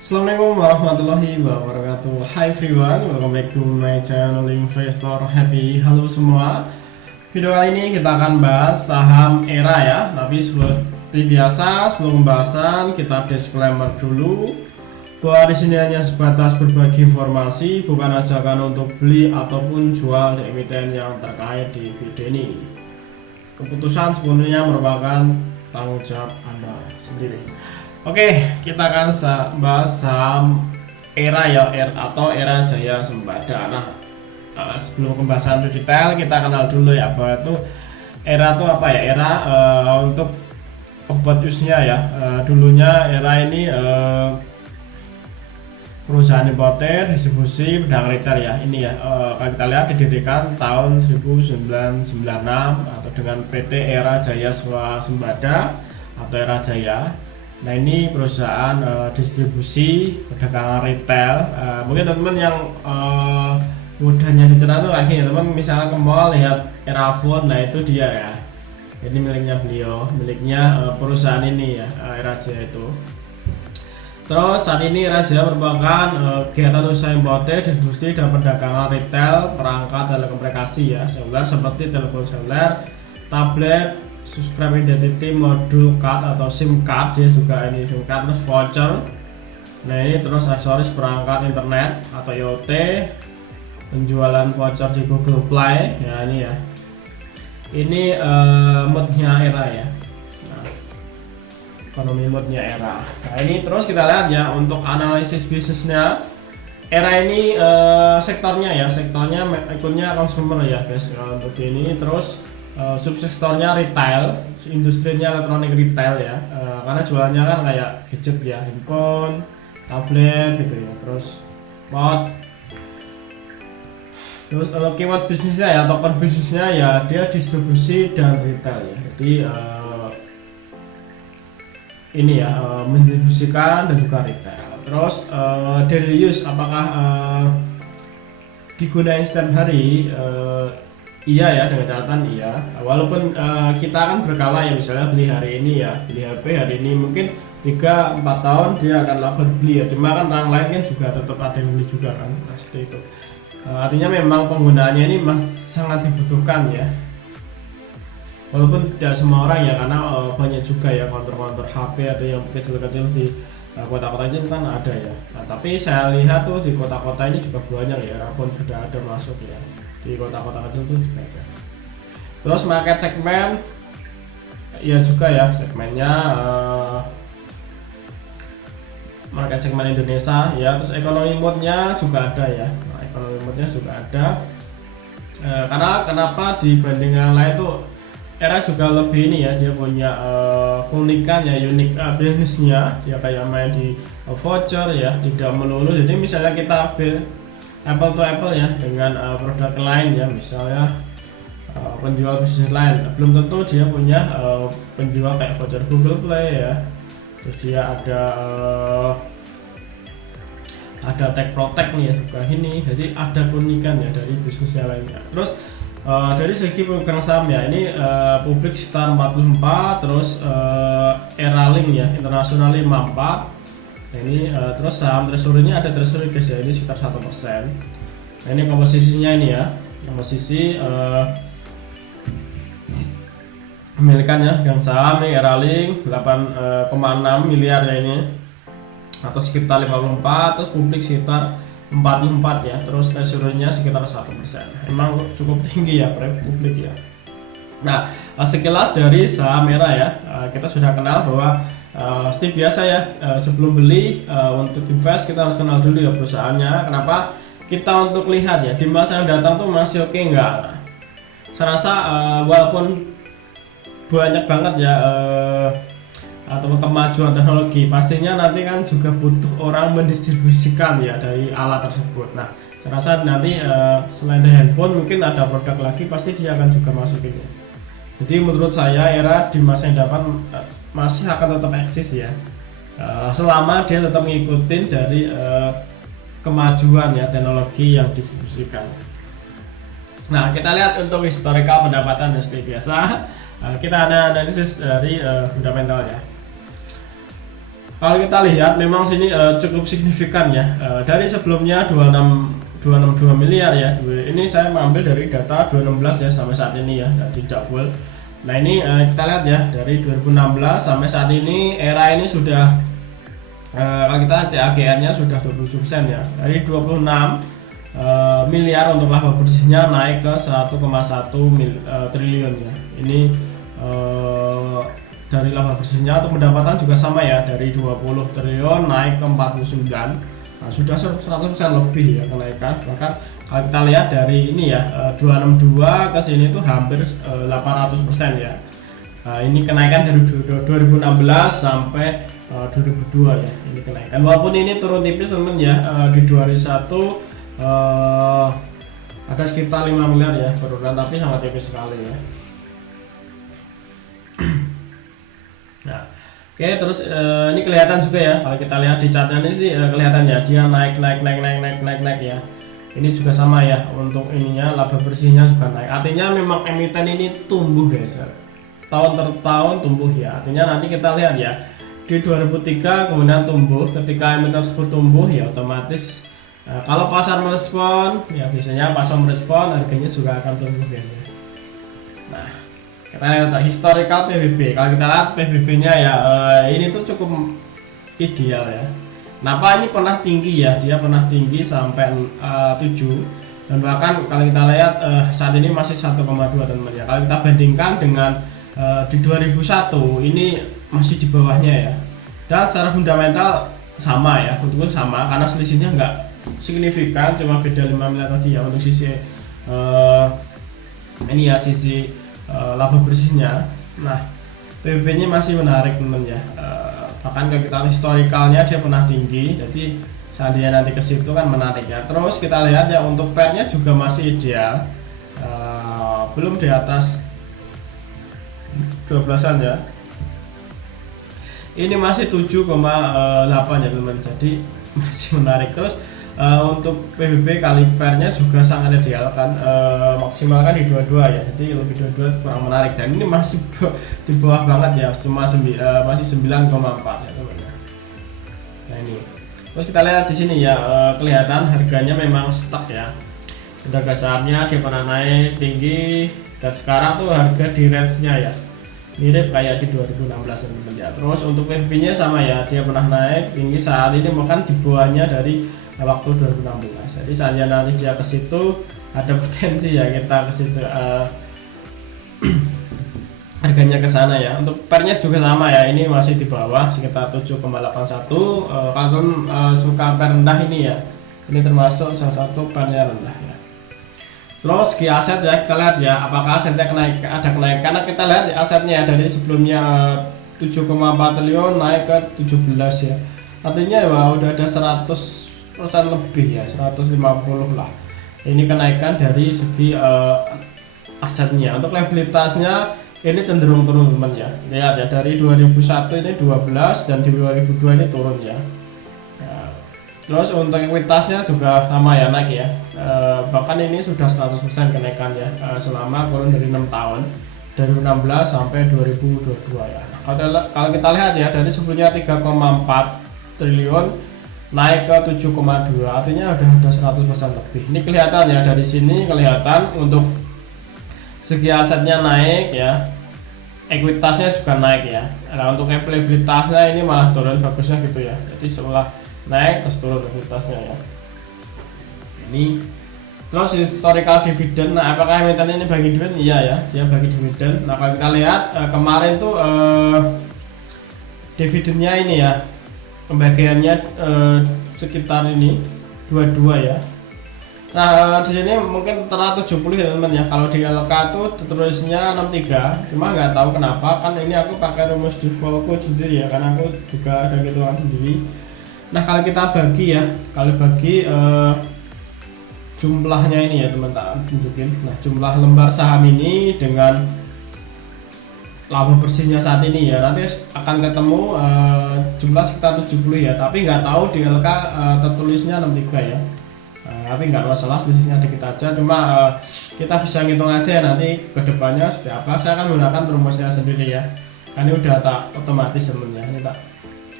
Assalamualaikum warahmatullahi wabarakatuh. Hi everyone, welcome back to my channel Investor Happy. Halo semua. Video kali ini kita akan bahas saham ERA ya. Tapi seperti biasa, sebelum pembahasan kita disclaimer dulu bahwa di sini hanya sebatas berbagi informasi, bukan ajakan untuk beli ataupun jual di emiten yang terkait di video ini. Keputusan sepenuhnya merupakan tanggung jawab Anda sendiri. Oke, kita akan bahas saham ERA ya, atau ERA Jaya Sembada. Nah, sebelum pembahasan lebih detail, kita kenal dulu ya bahwa itu ERA itu apa ya? ERA untuk obat use-nya ya. Dulunya ERA ini perusahaan importer distribusi pedang retail ya. Ini ya, kalau kita lihat didirikan tahun 1996 atau dengan PT ERA Jaya Sembada atau ERA Jaya. Nah, ini perusahaan distribusi perdagangan retail. Mungkin teman-teman yang mudahnya dicerna tuh lagi teman, misalnya ke mall lihat Erafone, nah itu dia ya. Ini miliknya beliau, miliknya perusahaan ini ya, ERA Jaya itu. Terus saat ini ERA Jaya merupakan kegiatan usaha importer, distribusi dan perdagangan retail perangkat telekomunikasi ya, seluler seperti telepon seluler, tablet, subscribe identity, modul card atau SIM card, dia juga ini SIM card, terus voucher. Nah, ini terus aksesoris perangkat internet atau IoT, penjualan voucher di Google Play ya, ini ya. Ini mode-nya ERA ya. Nah, ekonomi mode-nya ERA. Nah, ini terus kita lihat ya untuk analisis bisnisnya. ERA ini sektornya ya, sektornya ikonnya consumer ya guys. Untuk ini terus subsektornya retail, industrinya elektronik retail ya, karena jualannya kan kayak gadget ya, handphone, tablet gitu ya, terus mod. Terus keyword bisnisnya ya, atau core bisnisnya ya, dia distribusi dan retail ya. Jadi ini ya, mendistribusikan dan juga retail. Terus daily use, apakah digunakan setiap hari? Iya ya, dengan catatan iya. Walaupun kita kan berkala ya, misalnya beli hari ini ya, beli HP hari ini, mungkin 3-4 tahun dia akan lambat beli ya. Cuma kan orang lain kan juga tetap ada yang beli juga kan, pasti itu. Artinya memang penggunaannya ini sangat dibutuhkan ya. Walaupun tidak semua orang ya, karena banyak juga ya konter-konter HP atau yang kecil-kecil di kota-kota itu kan ada ya. Nah, tapi saya lihat tuh di kota-kota ini juga banyak ya, walaupun sudah ada masuk ya. Di kota-kota kecil itu juga ada. Terus market segmen ya juga ya, segmennya market segmen Indonesia ya. Terus ekonomi mode-nya juga ada ya. Nah, ekonomi mode-nya juga ada. Karena kenapa dibandingkan lain tuh ERA juga lebih ini ya, dia punya keunikan ya, unik bisnisnya. Dia kayak main di voucher ya, tidak melulu. Jadi misalnya kita ambil apple to apple ya dengan produk lain ya, misalnya penjual bisnis lain, belum tentu dia punya penjual kayak voucher Google Play ya. Terus dia ada Tech Protect nih ya juga ini, jadi ada keunikan ya dari bisnisnya lainnya. Terus dari segi pemegang saham ya, ini publik sekitar 44, terus ERA Link ya internasional 54. Nah, ini terus saham treasury-nya ada treasury guys ya, ini sekitar 1%. Nah, ini komposisinya ini ya, komposisi pemilikannya yang saham nih ERA Link 8,6 miliar ya ini, atau sekitar 54, terus publik sekitar 44 ya, terus treasury-nya sekitar 1%. Emang cukup tinggi ya publik ya. Nah, sekilas dari saham ERA ya, kita sudah kenal bahwa seperti biasa ya, sebelum beli untuk invest kita harus kenal dulu ya perusahaannya. Kenapa? Kita untuk lihat ya di masa yang datang tuh masih oke enggak. Saya rasa walaupun banyak banget ya atau kemajuan teknologi, pastinya nanti kan juga butuh orang mendistribusikan ya dari alat tersebut. Nah, saya rasa nanti selain dari handphone mungkin ada produk lagi, pasti dia akan juga masuk ini. Jadi menurut saya ERA di masa yang datang masih akan tetap eksis ya, selama dia tetap ngikutin dari kemajuan ya teknologi yang distribusikan. Nah, kita lihat untuk historical pendapatan seperti biasa. Kita ada analisis dari fundamental ya. Kalau kita lihat memang sini cukup signifikan ya. Dari sebelumnya 262 miliar ya. Ini saya mengambil dari data 2016 ya sampai saat ini ya, tidak full. Nah ini kita lihat ya, dari 2016 sampai saat ini era ini sudah kalau kita CAGR nya sudah 27% ya. Dari 26 miliar untuk laba bersihnya naik ke 1,1 triliun ya. Ini dari laba bersihnya untuk pendapatan juga sama ya, dari 20 triliun naik ke 49. Nah, sudah 100% lebih ya kenaikan. Bahkan kalau kita lihat dari ini ya 262 ke sini tuh hampir 800% ya. Nah, ini kenaikan dari 2016 sampai 2002 ya. Ini kenaikan. Walaupun ini turun tipis teman ya, di 2021 ada sekitar 5 miliar ya penurunan, tapi sangat tipis sekali ya. Nah, oke, terus ini kelihatan juga ya, kalau kita lihat di chartnya ini sih kelihatan ya, dia naik ya. Ini juga sama ya, untuk ininya laba bersihnya juga naik. Artinya memang emiten ini tumbuh guys, tahun tahun tumbuh ya. Artinya nanti kita lihat ya, di 2003 kemudian tumbuh, ketika emiten tersebut tumbuh ya otomatis kalau pasar merespon ya, biasanya pasar merespon harganya juga akan tumbuh guys ya. Nah, kita lihat historical PBB. Kalau kita lihat PBB-nya ya, ini tuh cukup ideal ya. Kenapa ini pernah tinggi ya? Dia pernah tinggi sampai 7, dan bahkan kalau kita lihat saat ini masih 1,2 teman-teman ya. Kalau kita bandingkan dengan di 2001 ini masih di bawahnya ya. Dan secara fundamental sama ya, untuk sama karena selisihnya enggak signifikan, cuma beda 5 miliar tadi ya untuk sisi ini ya, sisi laba bersihnya. Nah, PBB nya masih menarik teman ya. Bahkan kalau kita historikalnya dia pernah tinggi, jadi seandainya nanti ke situ kan menarik ya. Terus kita lihat ya, untuk PER-nya juga masih ideal, belum di atas 12-an ya. Ini masih 7,8 ya teman, jadi masih menarik. Terus untuk PBB kali PER-nya juga sangat ideal kan, maksimal kan di 22 ya, jadi lebih 22 kurang menarik, dan ini masih di bawah banget ya, cuma masih 9,4 ya teman. Nah ini, terus kita lihat di sini ya, kelihatan harganya memang stuck ya. Harga sahamnya dia pernah naik tinggi, dan sekarang tuh harga di range-nya ya mirip kayak di 2016 teman ya. Terus untuk PBB-nya sama ya, dia pernah naik tinggi, saat ini bahkan di bawahnya dari waktu 2016. Jadi saatnya nanti dia ke situ, ada potensi ya kita ke situ, harganya ke sana ya. Untuk PER-nya juga sama ya, ini masih di bawah sekitar 7,81. Kalau suka PER rendah ini ya, ini termasuk salah satu PER-nya rendah ya. Terus di aset ya, kita lihat ya, apakah asetnya ada kenaikan. Karena kita lihat di asetnya dari sebelumnya 7,4 triliun naik ke 17 ya. Artinya ya udah ada 100% lebih ya, 150 lah. Ini kenaikan dari segi asetnya. Untuk liabilitasnya ini cenderung turun teman ya. Lihat ya, dari 2001 ini 12, dan di 2002 ini turun ya. Terus untuk ekuitasnya juga sama ya, naik ya. Bahkan ini sudah 100% kenaikan ya, selama kurun dari 6 tahun, dari 2016 sampai 2022 ya. Kalau kita lihat ya, dari sebelumnya 3,4 triliun naik ke 7,2, artinya udah ada 100% lebih. Ini kelihatan ya, dari sini kelihatan untuk segi asetnya naik ya, ekuitasnya juga naik ya. Nah, untuk ekuitasnya ini malah turun, bagusnya gitu ya. Jadi setelah naik terus turun ekuitasnya ya. Ini terus historical dividend. Nah, apakah emiten ini bagi dividen? Iya ya, dia bagi dividen. Nah, kalau kita lihat kemarin tuh dividennya ini ya, pembagiannya sekitar ini 22 ya. Nah, di sini mungkin terlalu 70 ya teman ya. Kalau di LK tuh terusnya 63, cuma nggak tahu kenapa, kan ini aku pakai rumus defaultku sendiri ya, karena aku juga ada hitungan sendiri. Nah, kalau kita bagi ya, kalau bagi jumlahnya ini ya teman, tak tunjukin. Nah, jumlah lembar saham ini dengan laba bersihnya saat ini ya, nanti akan ketemu jumlah sekitar 70 ya, tapi nggak tahu di LK tertulisnya 63 ya. tapi nggak masalah, selisihnya dikit aja, cuma kita bisa ngitung aja nanti kedepannya seperti apa. Saya akan menggunakan rumusnya sendiri ya, kan ini udah tak otomatis sebenarnya, ini tak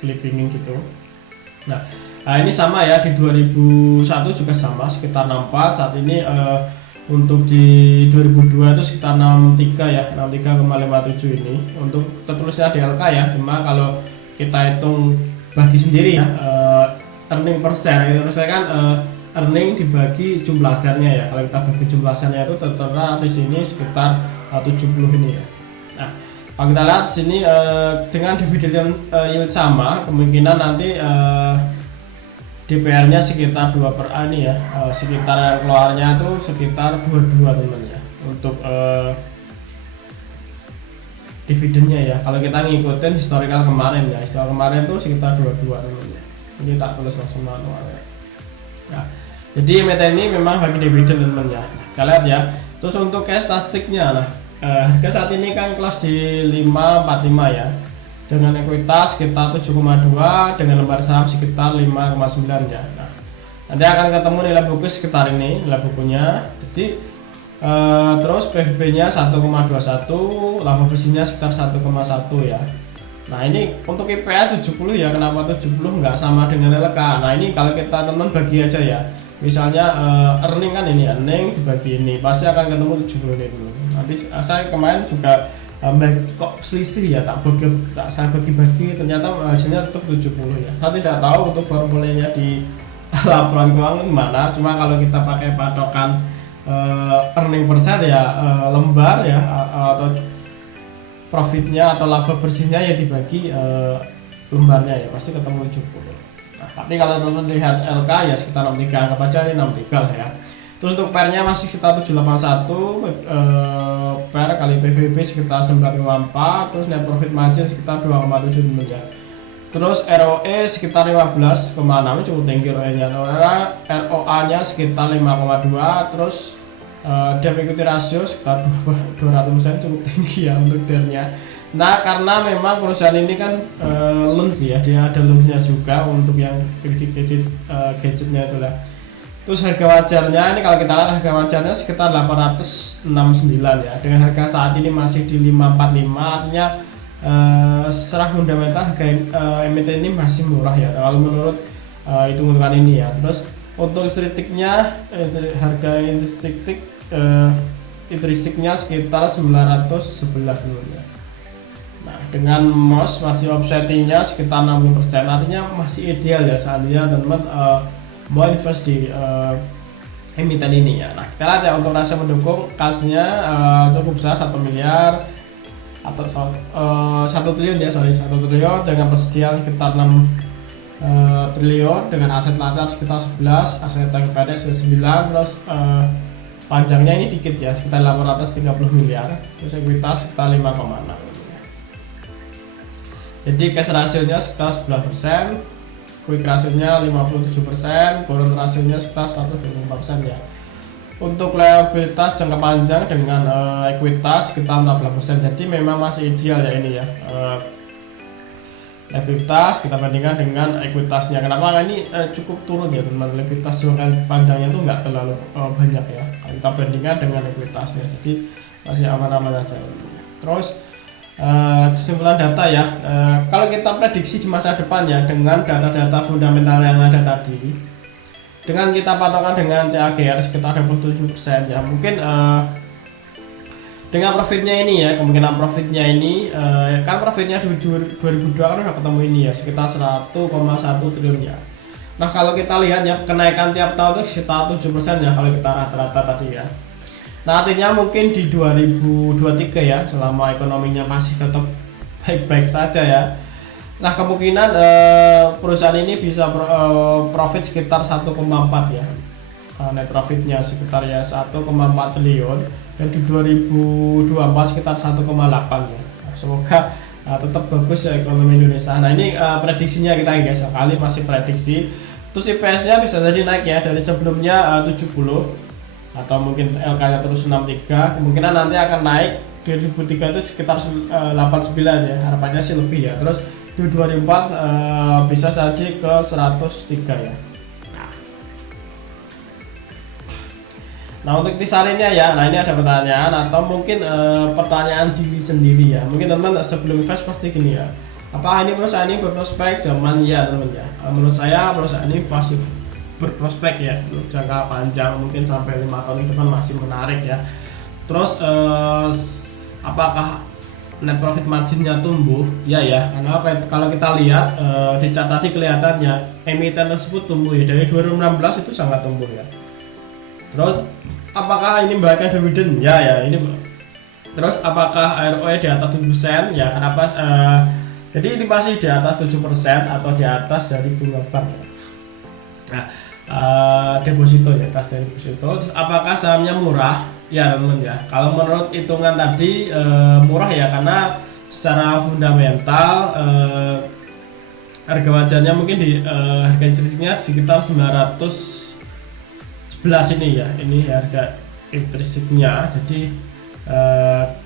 clippingin gitu. Nah, ini sama ya, di 2001 juga sama sekitar 64. Saat ini untuk di 2002 itu sekitar 63 ya, 63,57 ini untuk tertulisnya di LK ya. Cuma kalau kita hitung bagi sendiri ya, earning per share itu saya kan earning dibagi jumlah share-nya ya. Kalau kita bagi jumlah share-nya itu tertera di sini sekitar 70 ini ya. Nah, kalau kita lihat di sini dengan dividen yield sama, kemungkinan nanti DPR-nya sekitar 2 per A ini ya, sekitar keluarnya itu sekitar 22 teman ya untuk dividennya ya. Kalau kita ngikutin historical kemarin ya, historical kemarin itu sekitar 22 teman ya. Ini tak tulis langsung manual ya. Nah, jadi emiten ini memang bagi dividen teman ya. Kita lihat ya. Terus untuk cash statistiknya, nah harga saat ini kan kelas di 545 ya, dengan ekuitas sekitar 7,2, dengan lembar saham sekitar 5,9 ya. Nah, nanti akan ketemu nilai buku sekitar ini, nilai bukunya. Jadi terus PBB-nya 1,21, laba bersihnya sekitar 1,1 ya. Nah, ini untuk IPS 70 ya. Kenapa 70 nggak sama dengan LK? Nah, ini kalau kita teman bagi aja ya. Misalnya earning kan ini, earning dibagi ini pasti akan ketemu 70 ini dulu. Nanti saya kemarin juga kok selisih ya, saya bagi-bagi ternyata hasilnya tetap 70 ya. Saya tidak tahu untuk formulanya di laporan keuangan gimana, cuma kalau kita pakai patokan earning per share ya, lembar ya, atau profitnya atau laba bersihnya ya dibagi lembarnya ya, pasti ketemu 70. Nah, tapi kalau teman-teman lihat LK ya sekitar 63, anggap aja ini 63 lah ya. Terus untuk PER-nya masih sekitar 781, PER kali PBB sekitar 9,4, terus net profit margin sekitar 2,7 ya. Terus ROE sekitar 15,6, cukup tinggi ROE-nya. ROA-nya sekitar 5,2, terus debt equity ratio sekitar 200%, cukup tinggi ya untuk DER-nya. Nah, karena memang perusahaan ini kan loans ya, dia ada loans-nya juga untuk yang kredit gadgetnya itu lah. Terus harga wajarnya ini kalau kita lihat harga wajarnya sekitar 869 ya, dengan harga saat ini masih di 545, artinya secara fundamental harga emiten ini masih murah ya kalau menurut hitung-hitungan ini ya. Terus untuk listriknya harga listriknya sekitar 911 ya. Nah, dengan MOS masih offsettingnya sekitar 60%, artinya masih ideal ya seandainya teman-teman mau invest di emiten ini ya. Nah, kita lihat ya untuk rasio mendukung kasnya cukup besar, 1 miliar atau 1 triliun ya, 1 triliun dengan persediaan sekitar 6 triliun, dengan aset lancar sekitar 11, aset jangka pendek 9, terus panjangnya ini dikit ya, sekitar 830 miliar, terus ekuitas sekitar 5,6 ya. Jadi cash rasionya sekitar 11%, quick rasionya 57%, current rasionya sekitar 124% ya. Untuk liabilitas jangka panjang dengan ekuitas sekitar 16%, jadi memang masih ideal ya ini ya. Liabilitas kita bandingkan dengan ekuitasnya. Kenapa? Ini cukup turun ya teman, liabilitas jangka panjangnya itu nggak terlalu banyak ya kalau kita bandingkan dengan ekuitasnya, jadi masih aman-aman aja. Terus kesimpulan data ya, kalau kita prediksi di masa depan ya dengan data-data fundamental yang ada tadi, dengan kita patokan dengan CAGR sekitar 27% ya, mungkin dengan profitnya ini ya, kemungkinan profitnya ini kan profitnya di 2002 kan udah ketemu ini ya, sekitar 1,1 triliun ya. Nah, kalau kita lihat ya kenaikan tiap tahun itu sekitar 7% ya kalau kita rata-rata tadi ya. Nah, artinya mungkin di 2023 ya, selama ekonominya masih tetap baik-baik saja ya. Nah, kemungkinan perusahaan ini bisa profit sekitar 1,4 ya. Net profitnya sekitar ya 1,4 triliun, dan di 2024 sekitar 1,8 ya. Nah, semoga tetap bagus ya ekonomi Indonesia. Nah, ini prediksinya kita guys, sekali masih prediksi. Terus IPS-nya bisa jadi naik ya, dari sebelumnya 70 atau mungkin LK-nya terus 63, kemungkinan nanti akan naik 2003 itu sekitar 89 ya, harapannya sih lebih ya. Terus di 2004 bisa saja ke 103 ya. Nah, Nah untuk intisarinya ya, nah ini ada pertanyaan atau mungkin pertanyaan diri sendiri ya. Mungkin teman sebelum invest pasti gini ya. Apa ini perusahaan ini berprospek? Zaman ya teman ya. Menurut saya perusahaan ini pasti berprospek ya untuk jangka panjang, mungkin sampai 5 tahun ke depan masih menarik ya. Terus apakah net profit marginnya tumbuh? Ya, karena kalau kita lihat di chart tadi kelihatannya emiten tersebut tumbuh ya, dari 2016 itu sangat tumbuh ya. Terus apakah ini membayarkan dividen? Ya ini. Terus apakah ROE di atas 7%? Ya kenapa? Jadi ini masih di atas 7% atau di atas dari bunga bank. Nah, deposito ya, atas dari deposito. Terus apakah sahamnya murah? Ya teman-teman ya. Kalau menurut hitungan tadi murah ya, karena secara fundamental harga wajarnya mungkin di harga intrinsiknya sekitar 911 ini ya. Ini harga intrinsiknya. Jadi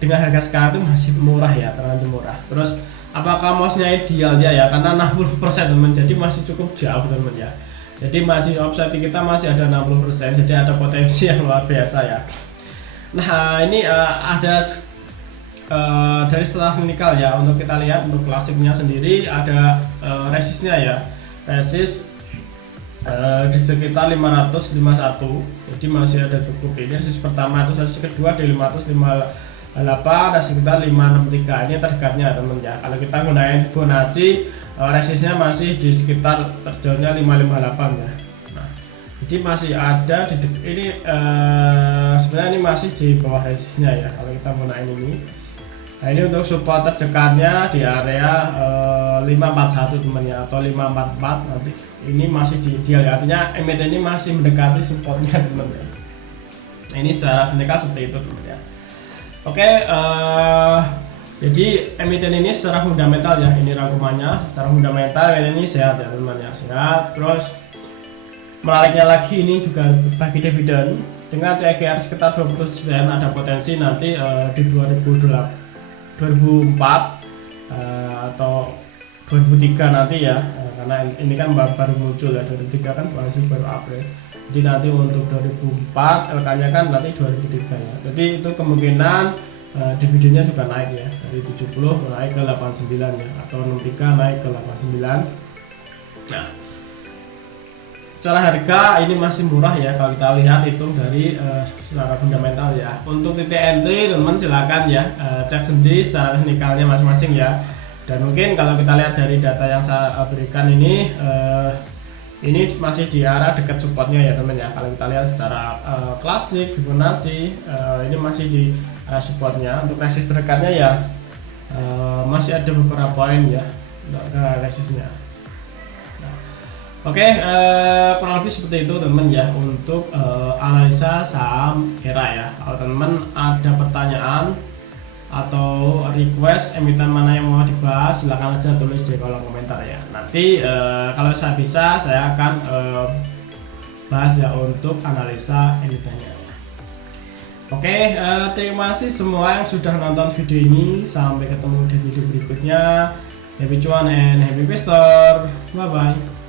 dengan harga sekarang itu masih murah ya, terlalu murah. Terus apakah MOS-nya ideal ya, karena 60% teman, jadi masih cukup jauh teman ya. Jadi margin offset kita masih ada 60%, jadi ada potensi yang luar biasa ya. Nah ini ada dari setelah teknikal ya, untuk kita lihat untuk klasiknya sendiri ada resistnya ya, resist di sekitar 551, jadi masih ada cukup. Ini resist pertama, itu resist kedua di 558, ada sekitar 563, ini terdekatnya teman ya. Kalau kita gunain Fibonacci, resistnya masih di sekitar terjauhnya 558 ya. Nah, jadi masih ada di ini sebenarnya ini masih di bawah resistnya ya kalau kita gunain ini. Nah ini untuk support terdekatnya di area 541 teman ya, atau 544 nanti. Ini masih di ideal ya, artinya emiten ini masih mendekati supportnya teman ya. Nah, ini secara teknikal seperti itu teman ya. Oke, jadi emiten ini secara fundamental ya, ini rangkumannya. Secara fundamental emiten ini sehat ya teman ya, sehat. Terus menariknya lagi ini juga bagi dividen dengan CAGR sekitar 27%, ada potensi nanti di 2004 atau 2003 nanti ya, karena ini kan baru muncul ya, 2003 kan masih baru April. Jadi nanti untuk 2004 LK-nya kan nanti 2003 ya. Jadi itu kemungkinan dividennya juga naik ya, dari 70 naik ke 89 ya, atau 63 naik ke 89. Nah, secara harga ini masih murah ya kalau kita lihat hitung dari secara fundamental ya. Untuk titik entry teman silakan ya cek sendiri secara teknikalnya masing-masing ya. Dan mungkin kalau kita lihat dari data yang saya berikan ini masih di arah dekat supportnya ya teman ya. Kalau kita lihat secara klasik Fibonacci ini masih di arah supportnya. Untuk resist terdekatnya ya masih ada beberapa poin ya untuk resistnya. Oke, kurang lebih seperti itu teman ya untuk analisa saham ERA ya. Kalau teman ada pertanyaan atau request emiten mana yang mau dibahas, silahkan aja tulis di kolom komentar ya. Nanti kalau saya bisa, saya akan bahas ya untuk analisa emitennya. Oke, terima kasih semua yang sudah nonton video ini. Sampai ketemu di video berikutnya. Happy cuan and happy investor. Bye bye.